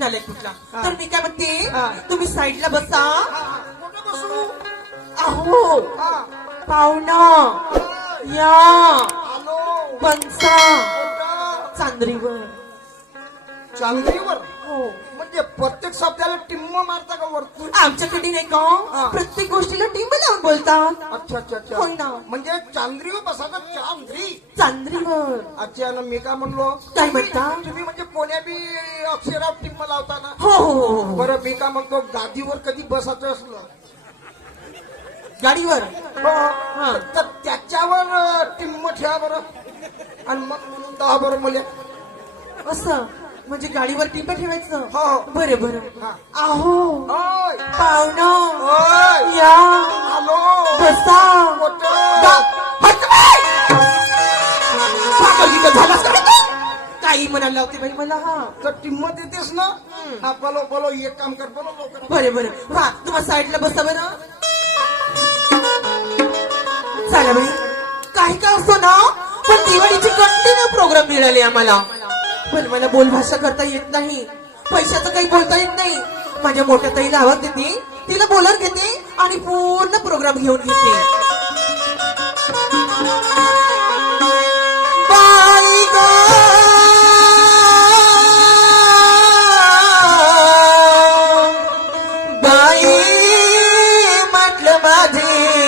नाले कुठला तर मी काय म्हणते तुम्ही साईडला बसा. कुठं बसू? अहो पाहुणा या आलो. बनसा कुठं? चांदरीवर. चांदणीवर? हो म्हणजे प्रत्येक शब्दाला टिम्म मारता का वरतून? आमच्याकडे नाही का प्रत्येक गोष्टीला टिंब लावून बोलतात. अच्छा अच्छा अच्छा. होय ना. म्हणजे चांदणीवर बसायचं. चांदरी. चांदरीवर. अच्छा ना. मी काय म्हणलो काय म्हणता? तुम्ही म्हणजे कोण्या बी अक्षरात टिम्म लावता ना? हो हो हो हो. बरं मी काय म्हणतो गादीवर कधी बसायचं असलं गाडीवर. तर त्याच्यावर टिम्म ठेवा बरं. आणि मग म्हणून दहा बरं मुले. असं म्हणजे गाडीवर टिंब ठेवायचं. हो. बरं बरं. हा. अहो ओय. पाहुणा ओय. या आलो. बसा. कुठं? झालास का रे तू? काही म्हणायला लावते बाई मला. हा तर टिम्म देतेस ना? हा बोलो बोलो. एक काम कर. बोलो लवकर. बरं बरं. हा तुम्हाला साईडला बसा बरं. चला बाई काही का असतो ना पण दिवाळीचे कंटिन्यू प्रोग्राम मिळाले आम्हाला. पण मला बोलभाषा करता येत नाही. पैशाचं काही बोलता येत नाही. माझ्या मोठ्या ताईला आवाज देते तिला बोलायला घेते आणि पूर्ण प्रोग्राम घेऊन घेते. बाई ग बाई म्हटलं माझे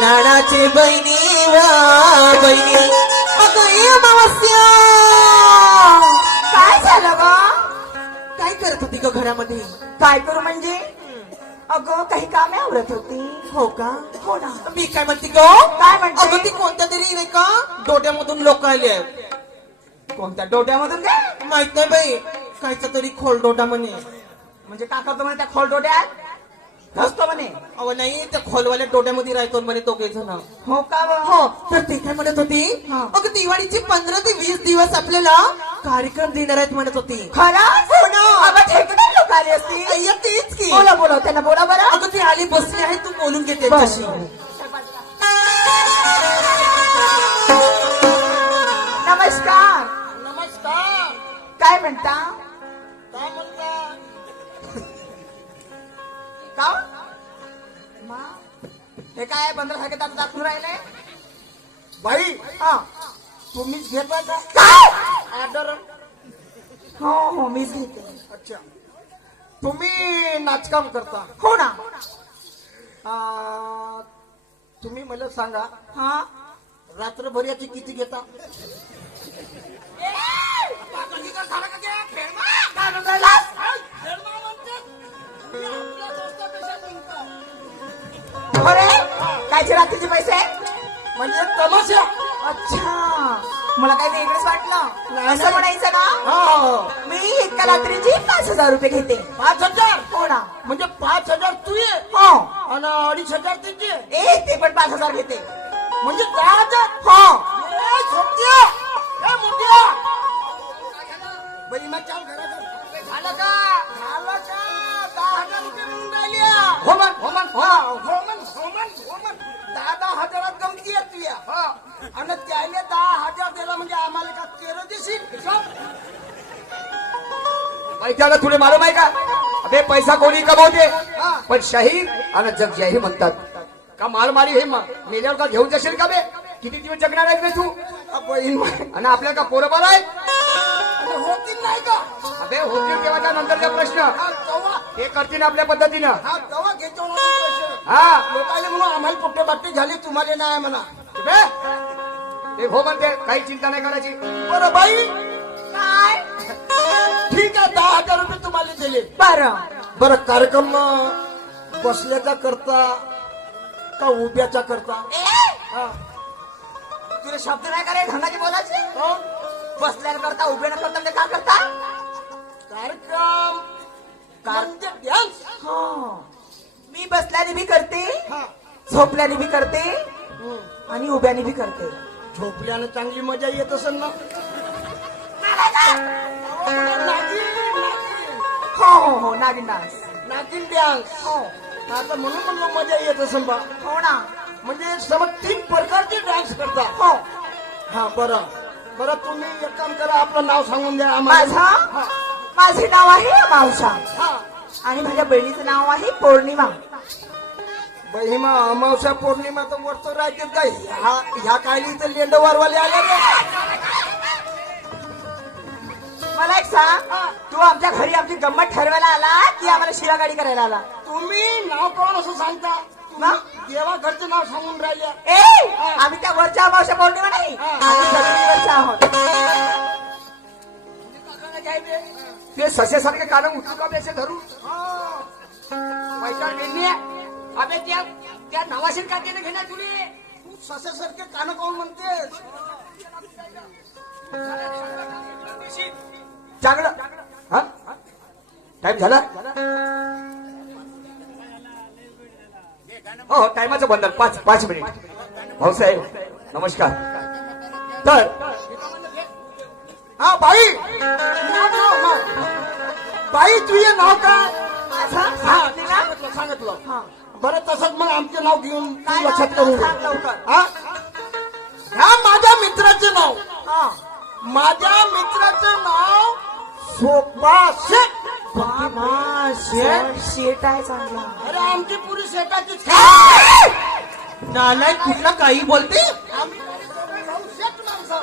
लाडाचे बहिणी वा बहिणी. अगं ये मावस्या काय झालं ग? काय करत होती ग घरामध्ये? काय करू म्हणजे? अगं काही कामे आवरत होती. हो का? हो ना. मी काय म्हणते ग? काय म्हणते? अगं ती कोणत्या तरी नाही का डोट्यामधून लोक आले आहेत. कोणत्या डोट्यामधून काय? माहित नाही बाई कायचा तरी खोल डोटा म्हणे. म्हणजे का करतो म्हणे त्या खोल डोट्यात? घसतो म्हणे. अहो नाही त्या खोलवाल्या डोट्यामध्ये राहतो म्हणे दोघे जण. हो का व? हो तर ते काय म्हणत होती अगं दिवाळीचे 15 ते 20 दिवस आपल्याला कार्यक्रम देणार आहेत म्हणत होती. खरंच? हो ना. अगं ठेकेदार लोक आली असती. अय्या तेच की. बोला बोला त्यांना बोला बरं. अगं ते आले बसले आहेत तू बोलून घेते तशी. नमस्कार. नमस्कार. काय म्हणता? काय म्हणता? का? मा? हे काय बंदरासारखे दाखवून राहिले? बाई हा. तुम्हीच घेता का काय? ऑर्डर? हो हो मीच घेते. अच्छा. तुम्ही नाचकाम करता? हो ना. तुम्ही मला सांगा हा. रात्रभर याची किती घेता? अरे कायचे रात्रीचे पैसे? म्हणजे तमाशा. अच्छा मला काय वेगळंच वाटलं. असं म्हणायचं ना. हो. मी एका रात्रीची 5,000 रुपये घेते. 5,000? हो ना. म्हणजे 5,000 तू ये हो. आणि 2,500 तिचे. ते पण 5,000 घेते. म्हणजे 10,000? हो. ए, छोट्या. ए, मोठ्या. बाई मग चाल घरात. झालं का? झालं का? 10,000 रुपये मिळून राहिले. हो मन हो मन हो हो मन हो मन हो मन. 10,000 गमती आहे तुया. हो. आणि त्याने 10,000 दिला म्हणजे आम्हाला का 13 देशील? पैशाला थोडे मालूम आहे का? अबे पैसा कोणी कमवते हा. पण शाहीर आणि जग जाहीर म्हणतात का मालमारी हे मेल्यावर का घेऊन जाशील का बे? किती दिवस जगणार आहे बे तू? आणि आपल्याला का पोरं बाळ आहे? होतील नाही का? अबे होतील तेव्हाच्या नंतरचा प्रश्न हा, तेव्हा ते करतील आपल्या पद्धतीनं. हा तेव्हा घेतो ना पैसे. हा लोकांनी म्हणून आम्हाला कुठे बाटली झाली तुम्हाला नाही म्हणा. बे ते हो म्हणते काही चिंता नाही करायची. बरं बाई काय? ठीक आहे 10,000 रुपये तुम्हाला दिले. बरं. बरं कार्यक्रम बसल्याचा करता का उभ्याचा करता? हा. तुला शब्द नाही करायचे ढंगाचे बोलायचे. हो? बसल्यानं करता उभ्यानं करता म्हणजे काय करता? कार्यक्रम म्हणजे डान्स. हो. मी बसल्याने भी करते, हा. झोपल्याने भी करते आणि उभ्याने भी करते. झोपल्यानं चांगली मजा येत असेल ना? हो हो हो नागिन डान्स. नागिन डान्स. हो. आता म्हणून म्हणलं मजा येत असेल बा. हो ना. म्हणजे समज 3 प्रकारचे डान्स करता. हो. हा बरं बरं तुम्ही एक काम करा आपलं नाव सांगून द्या आम्हाला. माझा? हा. माझे नाव आहे मावशा हा आणि माझ्या बहिणीचं नाव आहे पौर्णिमा. बहिमा अमावस्या पौर्णिमा तर वरतो राहतील काय ह्या काळी तर लेंड वारवाले आले रे. मला एक सांग, तू आमच्या घरी आमची गंमत ठरवायला आला की आम्हाला शिरा गाडी करायला आला? तुम्ही नाव कोण असं सांगता? ना? देवा घरचं नाव सांगून राहिल्या. ए आम्ही त्या वरच्या अमावस्या पौर्णिमा नाही, आम्ही जमिनीवरच्या आहोत. ते ससेसारखे कान उठू का बेसे धरू पैसा बेलनी अबे त्या नावाशी का देणं घेण्या तुले तू ससासारखे कान कोण म्हणतेस? चांगलं हा टाइम झाला हो टायमाचं बंधन 5 मिनिट. भाऊसाहेब नमस्कार. तर हा बाई नाव. बाई तुझे नाव काय? माझं हा सांगते का? सांगितलं. हा. बरं तसंच मग आमचे नाव घेऊन तू काय लक्षात नाव? करून सांग लवकर. हा ह्या माझ्या मित्राचे नाव. हा. माझ्या मित्राचं नाव सोपा शेठ. बाबा, शेट आहे चांगला. अरे आमची पुरी शेटाचीच नालायक कुठला काही बोलते. आम्ही दोघं भाऊ शेठ माणसं.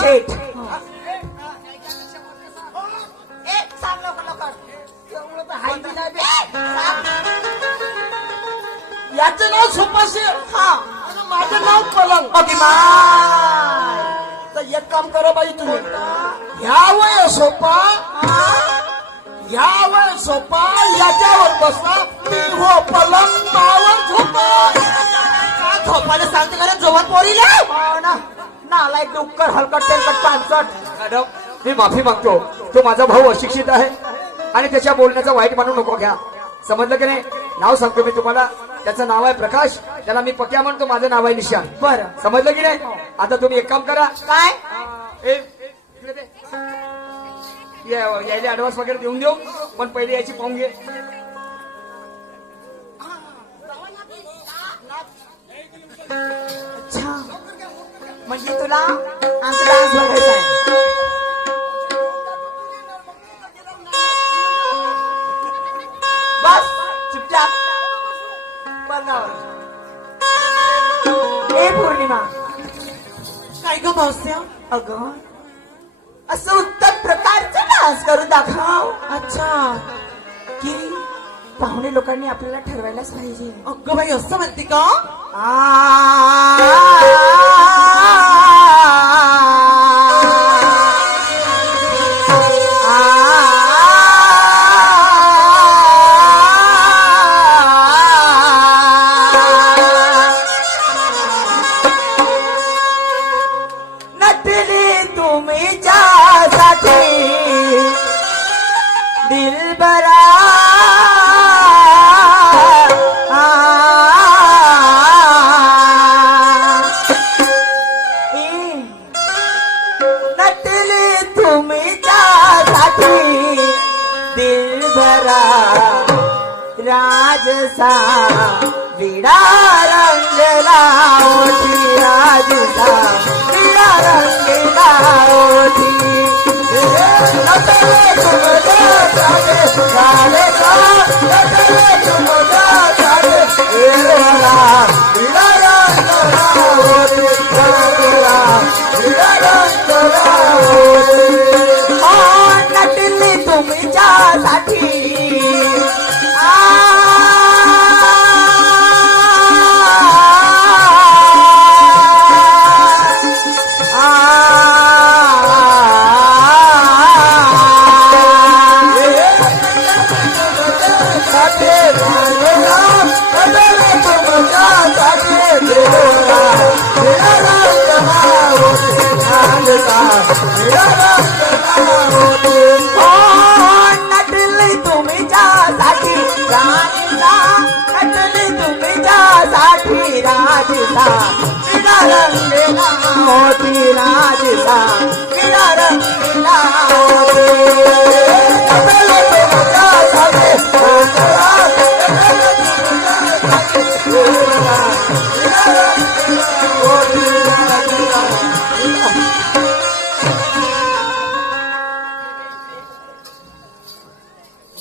शेट. ए सांग लवकर. एवढं तर हाय बी नाही बे. सांग. याचं नाव सोपा शेठ. हा. आणि माझं नाव पलंग. ओके माय. तर एक काम करा बाई तुम्ही ह्या वय सोपा ह्या वय सोपा याच्यावर बसा मी हो पलंग मावर झोपा. झोपायला सांगते का जवळ पोरीला. हो ना. नालायक डुक्कर हलकट तेलकट पानसट. मॅडम मी माफी मागतो. तो माझा भाऊ अशिक्षित आहे आणि त्याच्या बोलण्याचा वाईट मानू नको घ्या. समजलं की नाही? नाव सांगतो मी तुम्हाला. त्याचं नाव आहे प्रकाश. त्याला मी पक्या म्हणतो. माझं नाव आहे निशान. बरं. समजलं की नाही? आता तुम्ही एक काम करा. काय? इकडे दे. यायला ऍडव्हान्स वगैरे देऊन देऊ पण पहिले याची पाहून घे. अच्छा म्हणजे तुला आमचा डान्स बघायचा आहे. बस चुपचाप बघावं. ए पौर्णिमा, काय ग मावस्या. अगं असं उत्तम प्रकारचं डान्स करून दाखव. अच्छा की पाहुणे लोकांनी आपल्याला ठरवायलाच पाहिजे. अगं बाई असं म्हणते का. नटली तुम्ही ज्यासाठी दिलबरा नटली तुम्ही ज्यासाठी दिलबरा राजसा विडा रंगला ओठी राजसा विडा रंगला ओठी नटले तुम ज्यासाठी झाले का नटले तुम ज्यासाठी दिलबरा विडा रंगला ओठी रंगला विडा रंगला ओठी. नटली तुम्ही ज्यासाठी नटली तुम्ही ज्यासाठी राजसा नटली तुम्ही ज्यासाठी राजसा विडा रंगला होती राजसा विडा रंगला होती. नटली तुम्ही ज्यासाठी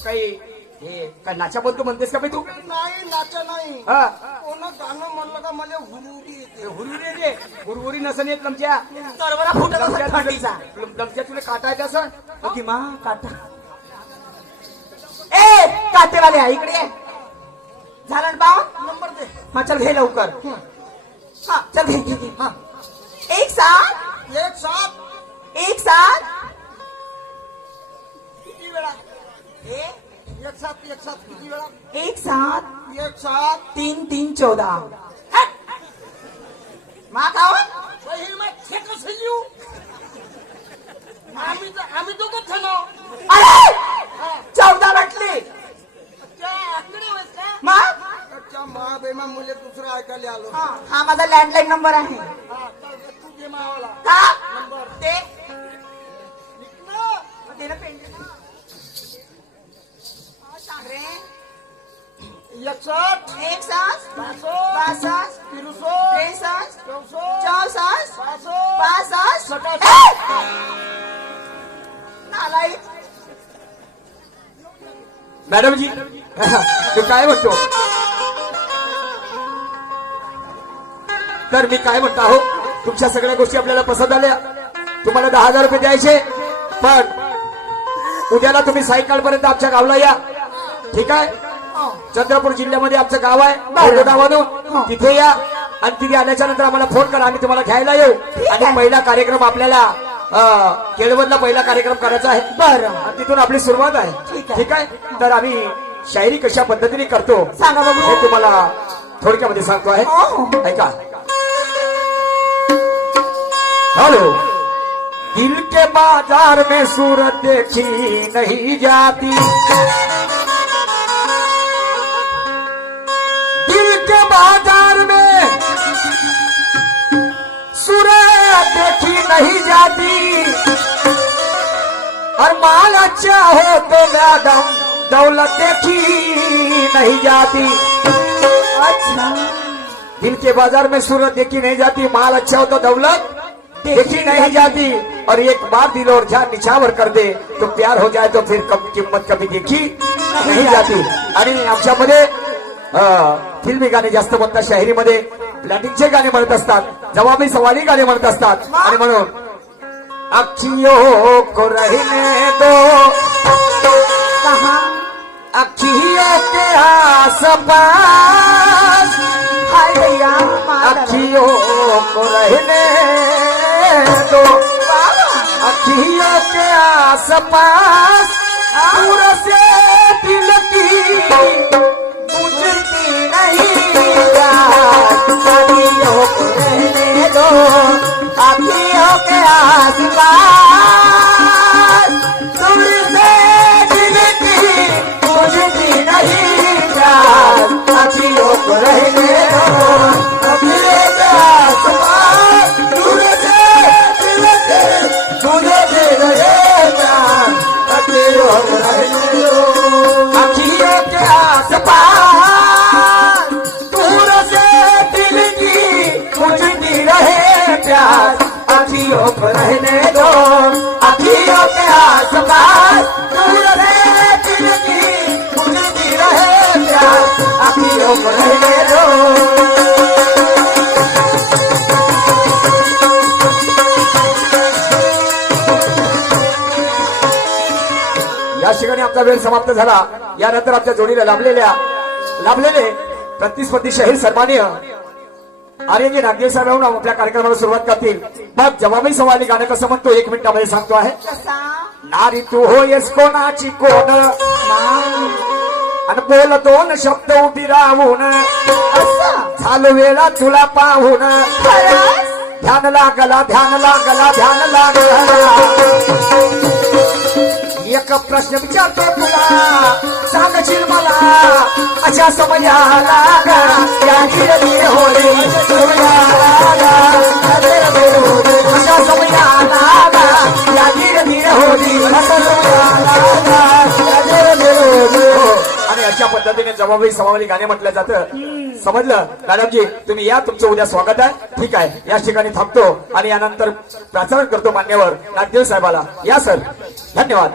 काही हे काय नाचा बोलतो म्हणतेस का बे तू नाही नाचा नाही हा कोण गाणं म्हणलं का मला हुरुरी येते हुरहुरी रे हुरहुरी नसन येत लमच्या तरवरा फुटत असेल थंडीचा. लमच्या तुला काटा येते असं ओके मा काटा ए काटेवाले आहे, इकडे ये. झालं ना पाव नंबर दे हा चल घे लवकर हा चल घे घे घे. हा एक साथ एक साथ किती वेळा ए, एक साथ किती वेळा एक साथ एक साथ 3 3 14 मा खाऊन वही मग हे कसं येऊ आम्ही दोघं थांबलो अरे 14 म्हटली त्या आकडे होत का मा अच्छा मा बेमा मुले दुसरं ऐकायला आलो हा माझा लँडलाईन नंबर आहे हा तर तू दे मावाला का नंबर ते निघणं. मग ते ना पेंडिंग सांग रे एक साथ एक साथ पासष्ट 62 तिरुसष्ट 63 चौसष्ट 64 65 नालायक मॅडम जी तू काय म्हणतो तर मी काय म्हणतो आहो तुमच्या सगळ्या गोष्टी आपल्याला पसंत आल्या तुम्हाला 10,000 रुपये द्यायचे पण उद्याला तुम्ही सायंकाळ पर्यंत आमच्या गावला या ठीक आहे चंद्रपूर जिल्ह्यामध्ये आमचं गाव आहे गावातून तिथे या आणि तिथे आल्याच्या नंतर आम्हाला फोन करा आम्ही तुम्हाला घ्यायला येऊ आणि पहिला कार्यक्रम आपल्याला केळवदला पहिला कार्यक्रम करायचा आहे बरं आणि तिथून आपली सुरुवात आहे ठीक आहे. ठीक आहे तर आम्ही शायरी कशा पद्धतीने करतो सांगा बघू. हे तुम्हाला थोडक्यामध्ये सांगतो आहे हो. ऐका हेलो दिल के बाजार में सूरत देखी नहीं जाती दिल के बाजार में सूरत देखी नहीं जाती और माल अच्छा हो तो मैडम दौलत देखी नहीं जाती अच्छा दिल के बाजार में सूरत देखी नहीं जाती माल अच्छा हो तो दौलत देखी नहीं जाती और एक बार दिल और जान निछावर कर दे तो प्यार हो जाए तो फिर कब किंमत कभी देखी नहीं जाती आणि आमच्यामध्ये फिल्मी गाणे जास्त म्हणतात शाहिरीमध्ये लॅटिनचे गाणे म्हणत असतात जवाबी सवाली गाणे म्हणत असतात आणि म्हणून अखियों को रहने दो कहा अखियों के आस पास हाय भैया माता अखियों को रहने दो अखियों के आस पास दूर से दिल की बुझती नहीं याद अखियों को रहने दो अखियों के आस पास दूर से दिल की बुझती नहीं याद अखियों को रहने दो अखियों के आस पास दूर से दिल की बुझती नहीं याद अखियों को रहने दो अखियों के आस पास दूर से दिल की बुझती रहे प्यार अखियों को रहने दो अखियों के आस पास दूर से दिल की बुझती रहे प्यार अखियों को रहने दो या ठिकाणी आपला वेळ समाप्त झाला यानंतर आमच्या जोडीला लाभलेले प्रतिस्पर्धी शहीर सन्माननीय आर्यजी नागदेव साहेब राहून आपल्या कार्यक्रमाला सुरुवात करतील मग जवाबी सवाली गाणं कसं म्हणतो 1 मिनिटामध्ये सांगतो आहे कसा नारी तू होयस कोणाची कोण आणि बोलतो न शब्द उभी राहून असं झालो वेळा तुला पाहून खरंच ध्यान लागला ध्यान लागला ध्यान लागला एक प्रश्न विचारतो तुला सांगशील मला अशा समयाला या गिरणी होळी अशा समयाला या गिरणी होळी आणि अशा पद्धतीने जबाबी समावली गाणे म्हटलं जातं समजलं मॅडमजी तुम्ही या तुमचं उद्या स्वागत आहे ठीक आहे या ठिकाणी थांबतो आणि यानंतर प्रसारण करतो मान्यवर नागदेव साहेबाला या सर धन्यवाद